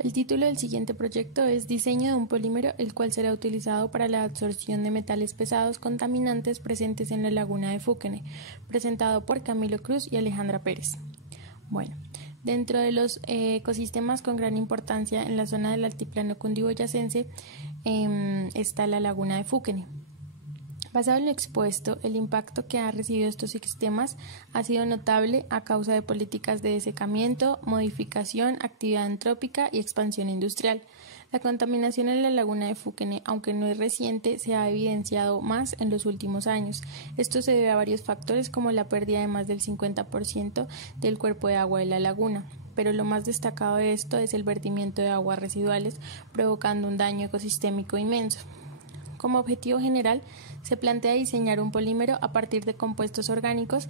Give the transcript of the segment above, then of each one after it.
El título del siguiente proyecto es Diseño de un polímero el cual será utilizado para la absorción de metales pesados contaminantes presentes en la laguna de Fúquene, presentado por Camilo Cruz y Alejandra Pérez. Bueno, dentro de los ecosistemas con gran importancia en la zona del altiplano cundiboyacense está la laguna de Fúquene. Basado en lo expuesto, el impacto que han recibido estos sistemas ha sido notable a causa de políticas de desecamiento, modificación, actividad antrópica y expansión industrial. La contaminación en la laguna de Fúquene, aunque no es reciente, se ha evidenciado más en los últimos años. Esto se debe a varios factores como la pérdida de más del 50% del cuerpo de agua de la laguna. Pero lo más destacado de esto es el vertimiento de aguas residuales, provocando un daño ecosistémico inmenso. Como objetivo general, se plantea diseñar un polímero a partir de compuestos orgánicos,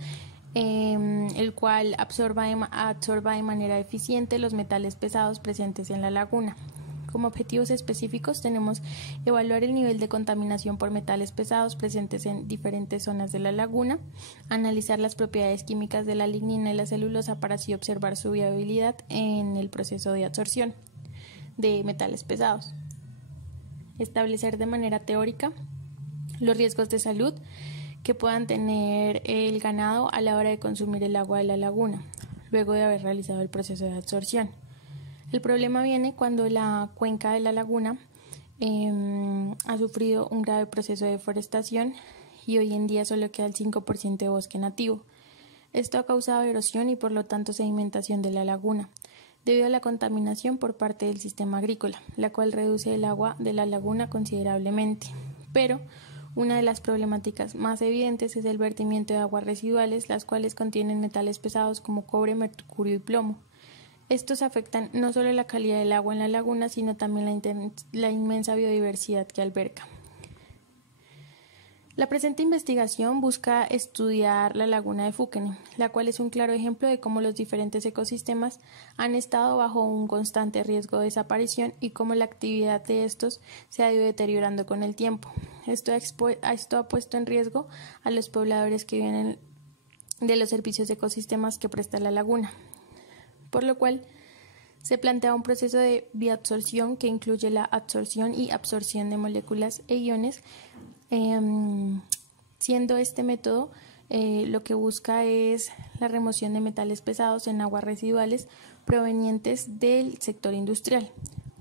el cual absorba de manera eficiente los metales pesados presentes en la laguna. Como objetivos específicos tenemos evaluar el nivel de contaminación por metales pesados presentes en diferentes zonas de la laguna, analizar las propiedades químicas de la lignina y la celulosa para así observar su viabilidad en el proceso de absorción de metales pesados. Establecer de manera teórica los riesgos de salud que puedan tener el ganado a la hora de consumir el agua de la laguna, luego de haber realizado el proceso de absorción. El problema viene cuando la cuenca de la laguna ha sufrido un grave proceso de deforestación y hoy en día solo queda el 5% de bosque nativo. Esto ha causado erosión y por lo tanto sedimentación de la laguna, debido a la contaminación por parte del sistema agrícola, la cual reduce el agua de la laguna considerablemente. Pero una de las problemáticas más evidentes es el vertimiento de aguas residuales, las cuales contienen metales pesados como cobre, mercurio y plomo. Estos afectan no solo la calidad del agua en la laguna, sino también la inmensa biodiversidad que alberga. La presente investigación busca estudiar la laguna de Fúquene, la cual es un claro ejemplo de cómo los diferentes ecosistemas han estado bajo un constante riesgo de desaparición y cómo la actividad de estos se ha ido deteriorando con el tiempo. Esto ha puesto en riesgo a los pobladores que viven de los servicios de ecosistemas que presta la laguna, por lo cual se plantea un proceso de bioabsorción que incluye la absorción y absorción de moléculas e iones, siendo este método lo que busca es la remoción de metales pesados en aguas residuales provenientes del sector industrial,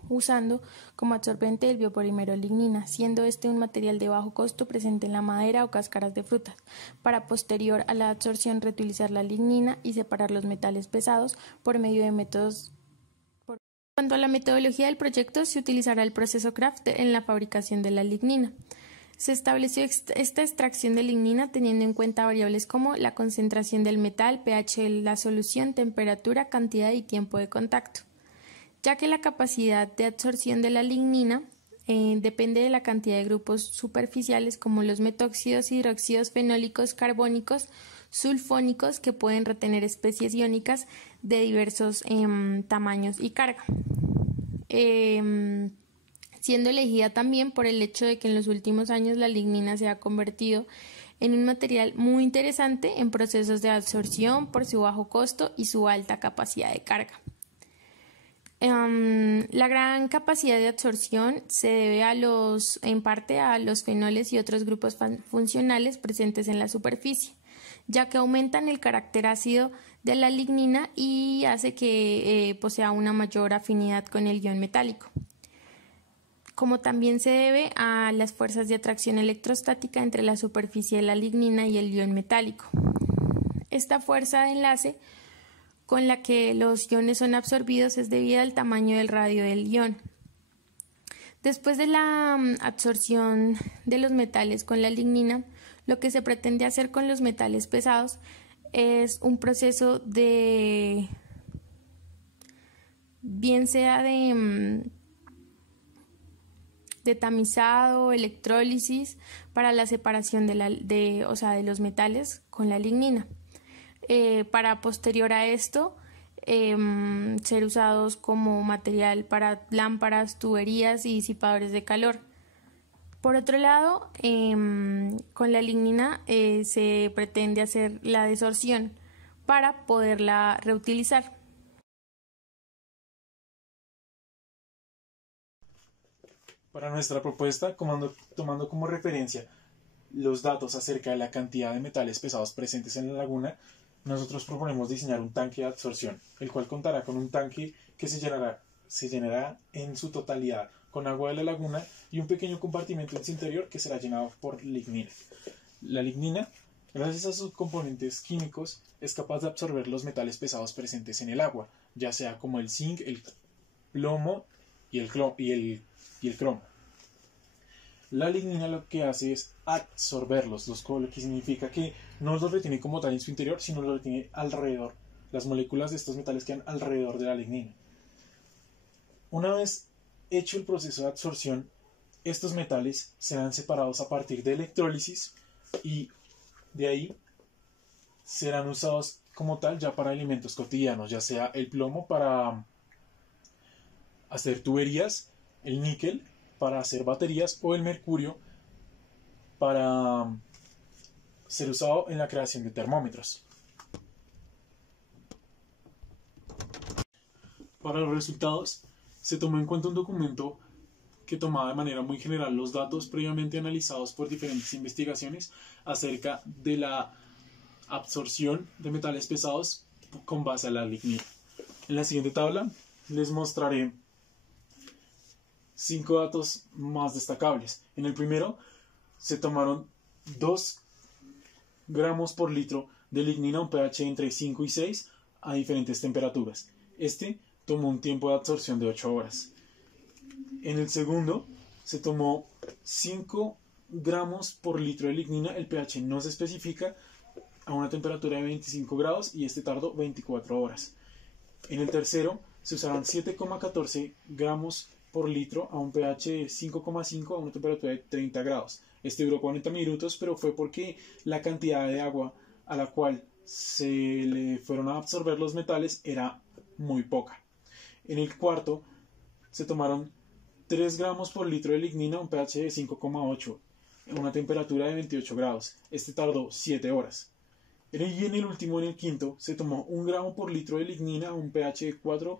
usando como absorbente el biopolímero lignina, siendo este un material de bajo costo presente en la madera o cáscaras de frutas, para posterior a la absorción reutilizar la lignina y separar los metales pesados por medio de métodos. En cuanto a la metodología del proyecto, se utilizará el proceso Kraft en la fabricación de la lignina. Se estableció esta extracción de lignina teniendo en cuenta variables como la concentración del metal, pH de la solución, temperatura, cantidad y tiempo de contacto, ya que la capacidad de absorción de la lignina depende de la cantidad de grupos superficiales como los metóxidos, hidróxidos, fenólicos, carbónicos, sulfónicos que pueden retener especies iónicas de diversos tamaños y carga. Siendo elegida también por el hecho de que en los últimos años la lignina se ha convertido en un material muy interesante en procesos de absorción por su bajo costo y su alta capacidad de carga. La gran capacidad de absorción se debe en parte a los fenoles y otros grupos funcionales presentes en la superficie, ya que aumentan el carácter ácido de la lignina y hace que posea una mayor afinidad con el ion metálico, como también se debe a las fuerzas de atracción electrostática entre la superficie de la lignina y el ion metálico. Esta fuerza de enlace con la que los iones son absorbidos es debida al tamaño del radio del ion. Después de la absorción de los metales con la lignina, lo que se pretende hacer con los metales pesados es un proceso de, bien sea de tamizado, electrólisis para la separación de los metales con la lignina, para posterior a esto ser usados como material para lámparas, tuberías y disipadores de calor. Por otro lado, con la lignina se pretende hacer la desorción para poderla reutilizar. Para nuestra propuesta, tomando como referencia los datos acerca de la cantidad de metales pesados presentes en la laguna, nosotros proponemos diseñar un tanque de absorción, el cual contará con un tanque que se llenará en su totalidad con agua de la laguna y un pequeño compartimento en su interior que será llenado por lignina. La lignina, gracias a sus componentes químicos, es capaz de absorber los metales pesados presentes en el agua, ya sea como el zinc, el plomo y el cromo. La lignina lo que hace es absorberlos, lo que significa que no los retiene como tal en su interior, sino los retiene alrededor. Las moléculas de estos metales quedan alrededor de la lignina. Una vez hecho el proceso de absorción, estos metales serán separados a partir de electrólisis y de ahí serán usados como tal ya para alimentos cotidianos, ya sea el plomo para hacer tuberías, el níquel para hacer baterías o el mercurio para ser usado en la creación de termómetros. Para los resultados, se tomó en cuenta un documento que tomaba de manera muy general los datos previamente analizados por diferentes investigaciones acerca de la absorción de metales pesados con base a la lignina. En la siguiente tabla les mostraré 5 datos más destacables. En el primero se tomaron 2 gramos por litro de lignina, un pH entre 5 y 6 a diferentes temperaturas. Este tomó un tiempo de absorción de 8 horas. En el segundo se tomó 5 gramos por litro de lignina, el pH no se especifica, a una temperatura de 25 grados y este tardó 24 horas. En el tercero se usaron 7,14 gramos por litro a un pH de 5,5 a una temperatura de 30 grados. Este duró 40 minutos, pero fue porque la cantidad de agua a la cual se le fueron a absorber los metales era muy poca. En el cuarto se tomaron 3 gramos por litro de lignina, un pH de 5,8 a una temperatura de 28 grados. Este tardó 7 horas. Y en el último, en el quinto, se tomó 1 gramo por litro de lignina, un pH de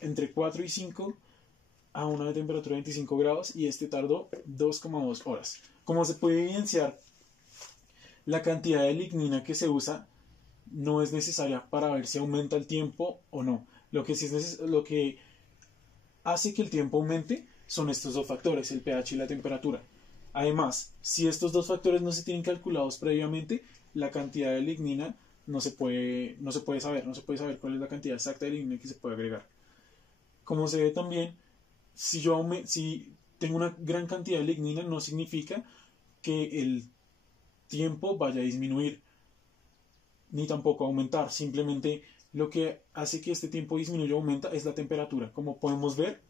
entre 4 y 5 a una temperatura de 25 grados y este tardó 2,2 horas. Como se puede evidenciar, la cantidad de lignina que se usa no es necesaria para ver si aumenta el tiempo o no. Lo que hace que el tiempo aumente son estos dos factores, el pH y la temperatura. Además, si estos dos factores no se tienen calculados previamente, la cantidad de lignina no se puede saber cuál es la cantidad exacta de lignina que se puede agregar. Como se ve también, si tengo una gran cantidad de lignina, no significa que el tiempo vaya a disminuir, ni tampoco a aumentar. Simplemente lo que hace que este tiempo disminuya o aumenta es la temperatura. Como podemos ver,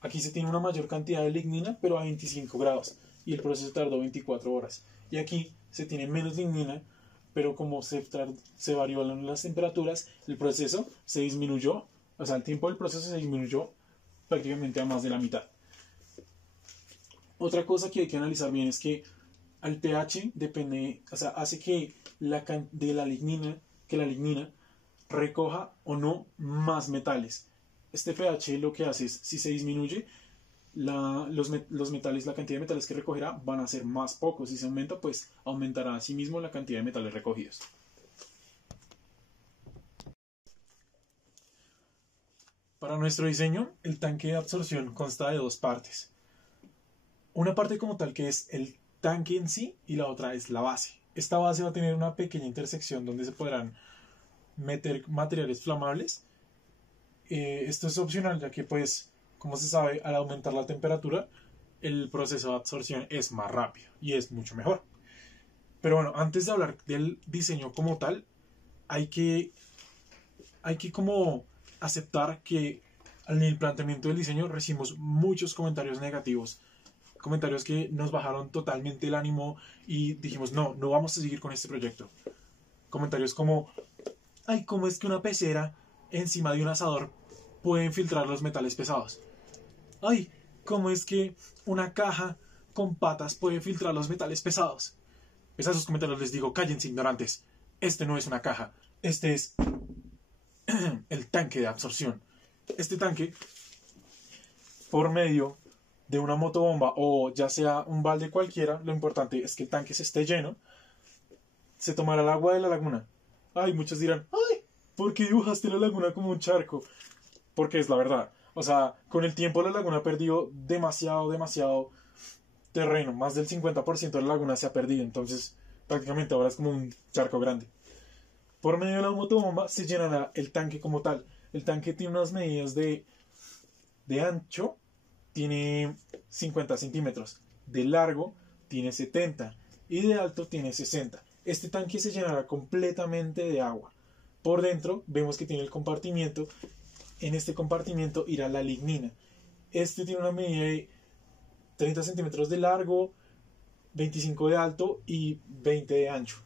aquí se tiene una mayor cantidad de lignina, pero a 25 grados, y el proceso tardó 24 horas. Y aquí se tiene menos lignina, pero como se variaron las temperaturas, el proceso se disminuyó, o sea, el tiempo del proceso se disminuyó prácticamente a más de la mitad. Otra cosa que hay que analizar bien es que al pH depende, o sea, hace que la lignina recoja o no más metales. Este pH lo que hace es, si se disminuye, los metales, la cantidad de metales que recogerá van a ser más pocos. Si se aumenta, pues aumentará asimismo la cantidad de metales recogidos. Para nuestro diseño, el tanque de absorción consta de 2 partes. Una parte como tal que es el tanque en sí y la otra es la base. Esta base va a tener una pequeña intersección donde se podrán meter materiales flamables. Esto es opcional, ya que pues, como se sabe, al aumentar la temperatura, el proceso de absorción es más rápido y es mucho mejor. Pero bueno, antes de hablar del diseño como tal, hay que como aceptar que en el planteamiento del diseño recibimos muchos comentarios negativos, comentarios que nos bajaron totalmente el ánimo y dijimos, no vamos a seguir con este proyecto. Comentarios como, ay, ¿cómo es que una pecera encima de un asador puede filtrar los metales pesados? Ay, ¿cómo es que una caja con patas puede filtrar los metales pesados? Pues a esos comentarios les digo, cállense ignorantes, este no es una caja, este es el tanque de absorción. Este tanque, por medio de una motobomba o ya sea un balde cualquiera, lo importante es que el tanque se esté lleno, se tomará el agua de la laguna. Ay, muchos dirán, ay, ¿por qué dibujaste la laguna como un charco? Porque es la verdad. O sea, con el tiempo la laguna ha perdido demasiado terreno. Más del 50% de la laguna se ha perdido. Entonces, prácticamente ahora es como un charco grande. Por medio de la motobomba se llenará el tanque como tal. El tanque tiene unas medidas de ancho, tiene 50 centímetros. De largo, tiene 70. Y de alto, tiene 60. Este tanque se llenará completamente de agua. Por dentro, vemos que tiene el compartimiento. En este compartimiento irá la lignina. Este tiene una medida de 30 centímetros de largo, 25 de alto y 20 de ancho.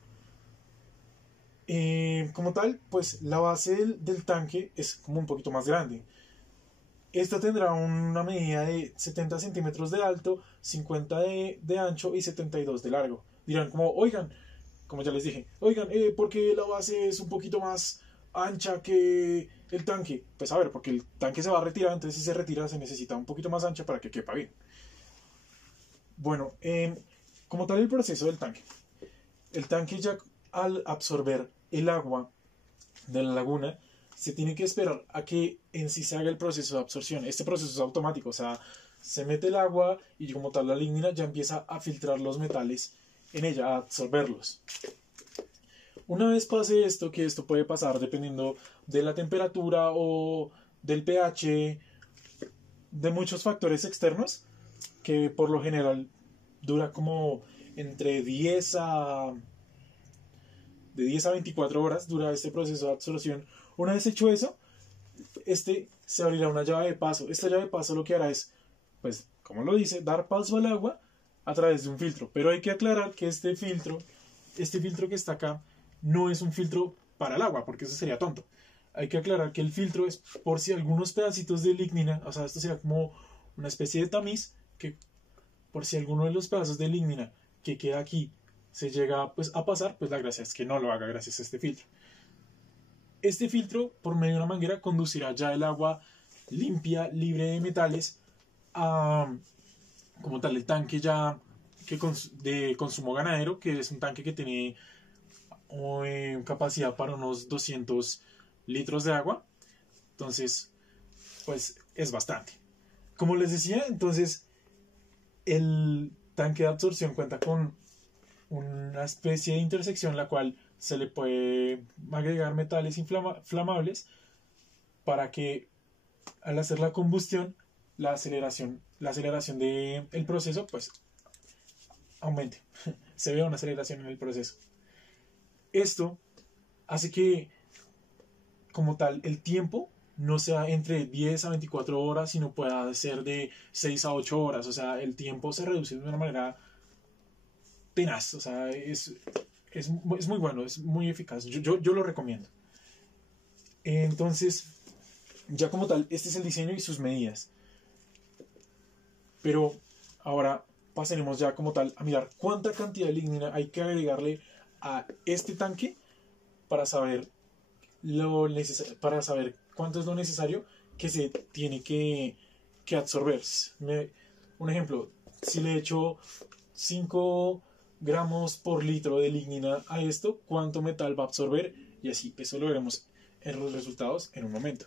Como tal, pues la base del tanque es como un poquito más grande. Esta tendrá una medida de 70 centímetros de alto, 50 de ancho y 72 de largo. Dirán como, oigan, como ya les dije, oigan, ¿por qué la base es un poquito más ancha que el tanque? Pues a ver, porque el tanque se va a retirar, entonces si se retira se necesita un poquito más ancha para que quepa bien. Bueno, como tal el proceso del tanque. El tanque ya al absorber el agua de la laguna, se tiene que esperar a que en sí se haga el proceso de absorción. Este proceso es automático, o sea, se mete el agua y como tal la lignina ya empieza a filtrar los metales en ella, a absorberlos. Una vez pase esto, que esto puede pasar dependiendo de la temperatura o del pH, de muchos factores externos, que por lo general dura como entre de 10 a 24 horas dura este proceso de absorción. Una vez hecho eso, se abrirá una llave de paso. Esta llave de paso lo que hará es, pues, como lo dice, dar paso al agua a través de un filtro. Pero hay que aclarar que este filtro que está acá, no es un filtro para el agua, porque eso sería tonto. Hay que aclarar que el filtro es por si algunos pedacitos de lignina, o sea, esto sería como una especie de tamiz, que por si alguno de los pedazos de lignina que queda aquí se llega pues a pasar, pues la gracia es que no lo haga gracias a este filtro. Este filtro, por medio de una manguera, conducirá ya el agua limpia, libre de metales, a, como tal, el tanque ya de consumo ganadero, que es un tanque que tiene capacidad para unos 200 litros de agua. Entonces, pues es bastante. Como les decía, entonces, el tanque de absorción cuenta con una especie de intersección en la cual se le puede agregar metales inflamables para que al hacer la combustión la aceleración del proceso pues aumente, se vea una aceleración en el proceso. Esto hace que como tal el tiempo no sea entre 10 a 24 horas, sino pueda ser de 6 a 8 horas, o sea, el tiempo se reduce de una manera tenaz, o sea, es muy bueno, es muy eficaz, yo lo recomiendo. Entonces, ya como tal, este es el diseño y sus medidas. Pero ahora pasaremos ya como tal a mirar cuánta cantidad de lignina hay que agregarle a este tanque para saber para saber cuánto es lo necesario que se tiene que absorber. Un ejemplo, si le echo 5 gramos por litro de lignina a esto, cuánto metal va a absorber, y así eso lo veremos en los resultados en un momento.